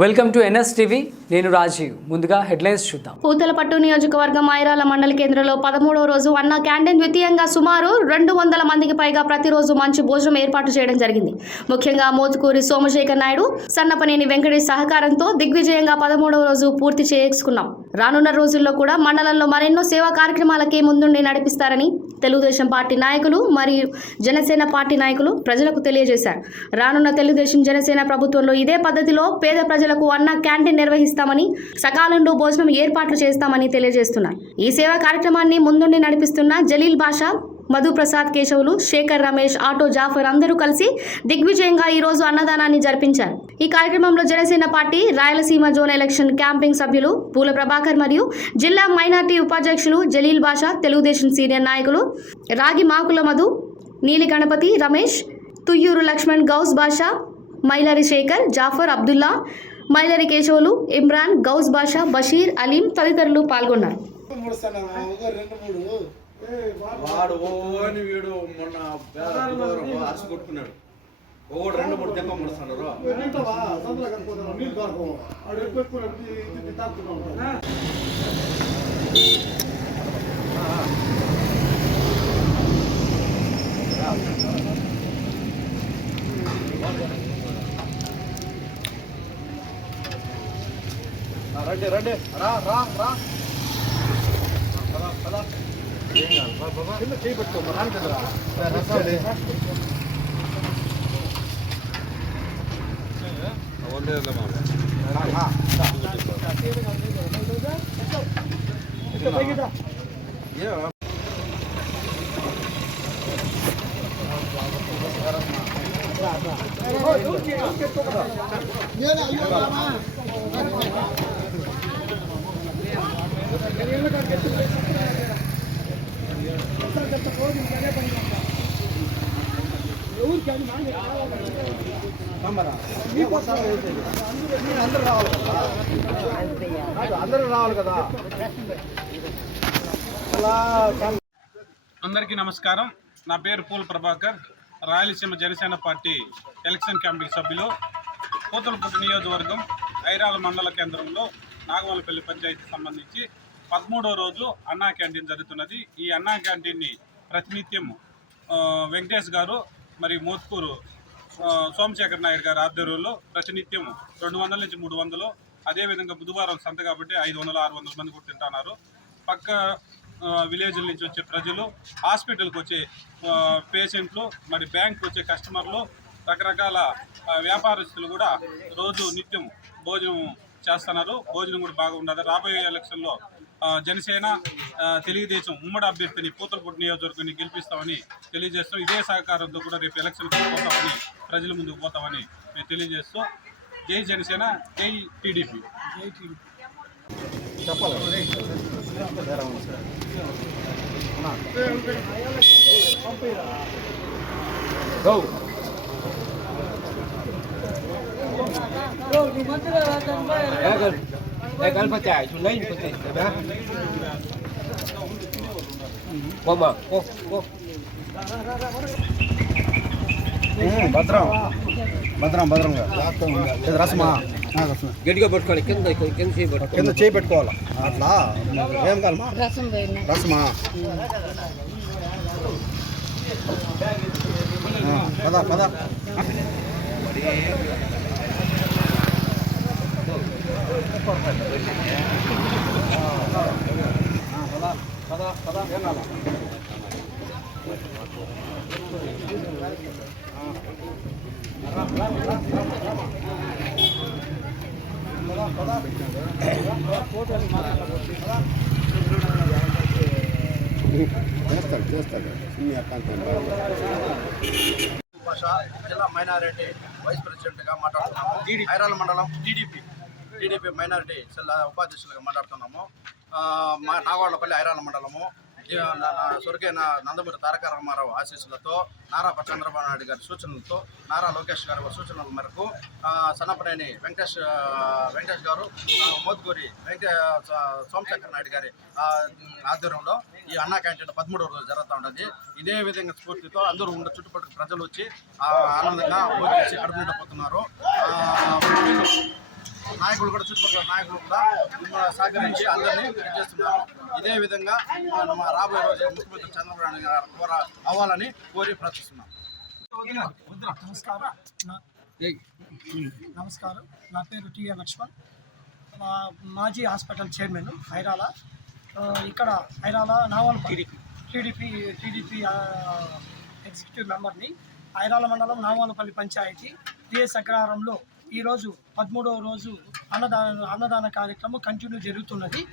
Welcome to NS TV. నేను రాజీవ్. ముందుగా headlines చూద్దాం. పూతలపట్టు నియోజకవర్గం ఐరాల మండల కేంద్రంలో పదమూడవ రోజు అన్న క్యాంటీన్ ద్వితీయంగా సుమారు రెండు వందల మందికి పైగా ప్రతిరోజు మంచి భోజనం ఏర్పాటు చేయడం జరిగింది. ముఖ్యంగా మోతుకూరి సోమశేఖర్ నాయుడు సన్నపనేని వెంకటేష్ సహకారంతో దిగ్విజయంగా పదమూడవ రోజు పూర్తి చేసుకున్నాం. రానున్న రోజుల్లో కూడా మండలంలో మరెన్నో సేవా కార్యక్రమాలకే ముందుండి నడిపిస్తారని తెలుగుదేశం పార్టీ నాయకులు మరియు జనసేన పార్టీ నాయకులు ప్రజలకు తెలియజేశారు. రానున్న తెలుగుదేశం జనసేన ప్రభుత్వంలో ఇదే పద్ధతిలో పేద ప్రజలకు అన్న క్యాంటీన్ నిర్వహిస్తామని సకాలంలో భోజనం ఏర్పాట్లు చేస్తామని తెలియజేస్తున్నారు. ఈ సేవా కార్యక్రమాన్ని ముందుండి నడిపిస్తున్న జలీల్ బాషా మధుప్రసాద్ కేశవులు శేఖర్ రమేష్ ఆటో జాఫర్ అందరూ కలిసి దిగ్విజయంగా ఈ రోజు అన్నదానాన్ని జరిపించారు. ఈ కార్యక్రమంలో Janasena party Rayalaseema zone election camping సభ్యులు పూల ప్రభాకర్ మరియు జిల్లా మైనార్టీ ఉపాధ్యక్షులు జలీల్ బాషా తెలుగుదేశం సీనియర్ నాయకులు రాగి మాకుల మధు నీలి గణపతి రమేష్ తుయ్యూరు లక్ష్మణ్ గౌస్ బాషా మైలరి శేఖర్ జాఫర్ అబ్దుల్లా మైలరి కేశవులు ఇమ్రాన్ గౌస్ బాషా బషీర్ అలీం తదితరులు పాల్గొన్నారు. వాడు మొన్న అరసి కొట్టుకున్నాడు. రెండు మూడు దెబ్బ ముడుస్తున్నారు నీళ్ళు రండి రండి రా రా రా కింద చేయి పెట్టుకో మా నాన్న కింద రా. రా, రా. ఏ, నమ్మరా? అందరూ రావాలి కదా అందరూ రావాలి కదా అందరికీ నమస్కారం. నా పేరు Pool Prabhakar. Rayalaseema Janasena party election committee సభ్యులు. కూతురుపుట్టు నియోజకవర్గం ఐరాల మండల కేంద్రంలో నాగవలపల్లి పంచాయతీ సంబంధించి పదమూడో రోజు అన్నా క్యాంటీన్ జరుగుతున్నది. ఈ అన్నా క్యాంటీన్ని ప్రతినిత్యం వెంకటేష్ గారు మరి మోత్కూరు సోమశేఖర్ నాయుడు గారి ఆధ్వర్యంలో ప్రతినిత్యం రెండు వందల నుంచి మూడు వందలు అదేవిధంగా బుధవారం సంత కాబట్టి ఐదు వందలు ఆరు వందల మంది కూడా తింటున్నారు పక్క విలేజ్ల నుంచి వచ్చే ప్రజలు హాస్పిటల్కి వచ్చే పేషెంట్లు మరి బ్యాంక్కి వచ్చే కస్టమర్లు రకరకాల వ్యాపారస్తులు కూడా రోజు నిత్యం భోజనం చేస్తున్నారు. భోజనం కూడా బాగా ఉండదు రాబోయే ఎలక్షన్లో జనసేన తెలుగుదేశం ఉమ్మడి అభ్యర్థిని పూతలపూడి నియోజకవర్గాన్ని గెలిపిస్తామని తెలియజేస్తూ ఇదే సహకారంతో కూడా రేపు ఎలక్షన్కి పోతామని ప్రజల ముందుకు పోతామని మేము తెలియజేస్తూ జై జనసేన జై టీడీపీ. చెప్పాలి? pa sulay ko tayo, diba? Koma, ko, ko. భద్రం భద్రం భద్రంగా ఇది రసమా గట్టిగా పట్టుకోవాలి కింద కింద చేయి పట్టుకో కింద చేయి పెట్టుకోవాలా అట్లా ఏం కాలమా రసమా ఆ, పద పద చేస్తాడు చేస్తాడు భాష జిల్లా మైనారిటీ వైస్ ప్రెసిడెంట్గా మాట్లాడుతున్నాము ఐరాల మండలం టీడీపీ టీడీపీ మైనారిటీ సెల్ ఉపాధ్యక్షులుగా మాట్లాడుతున్నాము. మా నాగోళ్ళపల్లి ఐరాల మండలము. ఈ, నందమూరి తారక రామారావు ఆశీస్సులతో నారా చంద్రబాబు నాయుడు గారి సూచనలతో నారా లోకేష్ గారి సూచనల మేరకు సన్నపనేని వెంకటేష్ వెంకటేష్ గారు మోద్గూరి వెంకట సోమశేఖర్ నాయుడు గారి ఆధ్వర్యంలో ఈ అన్నా క్యాంటీన్ పదమూడవ రోజు జరుగుతూ ఉంటుంది. ఇదే విధంగా స్ఫూర్తితో అందరూ ఉన్న చుట్టుపక్కల ప్రజలు వచ్చి ఆ, ఆనందంగా భోజనం చేసి కడుపు నాయకులు కూడా చుట్టుపక్కల నాయకులు కూడా సహకరించి అందరినీ చేస్తున్నారు ఇదే విధంగా మన మా రాబోయే రోజు ముఖ్యమంత్రి చంద్రబాబు నాయుడు గారు కోర అవ్వాలని కోరి ప్రార్థిస్తున్నాం. నమస్కారం నా నమస్కారం. నా పేరు టిఏ లక్ష్మణ్. మా మాజీ హాస్పిటల్ చైర్మన్ హైరాల. ఇక్కడ హైరాల నావల్ టీడీపీ టీడీపీ ఎగ్జిక్యూటివ్ మెంబర్ని హైరాల మండలం నావాలపల్లి పంచాయతీ పిఎస్ అగ్రహారంలో ఈరోజు పదమూడవ రోజు అన్నదాన అన్నదాన కార్యక్రమం కంటిన్యూ జరుగుతున్నది.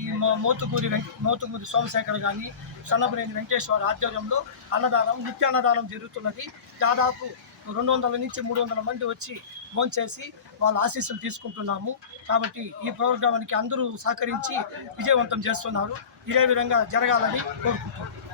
ఈ మో- మోతుకూరి మోతుకూరి సోమశేఖర్ కానీ సన్నపనేని వెంకటేశ్వర ఆధ్వర్యంలో అన్నదానం నిత్య అన్నదానం జరుగుతున్నది. దాదాపు రెండు వందల నుంచి మూడు వందల మంది వచ్చి భోంచేసి వాళ్ళ ఆశీస్సులు తీసుకుంటున్నాము. కాబట్టి ఈ ప్రోగ్రామానికి అందరూ సహకరించి విజయవంతం చేస్తున్నారు. ఇదే విధంగా జరగాలని కోరుకుంటున్నాను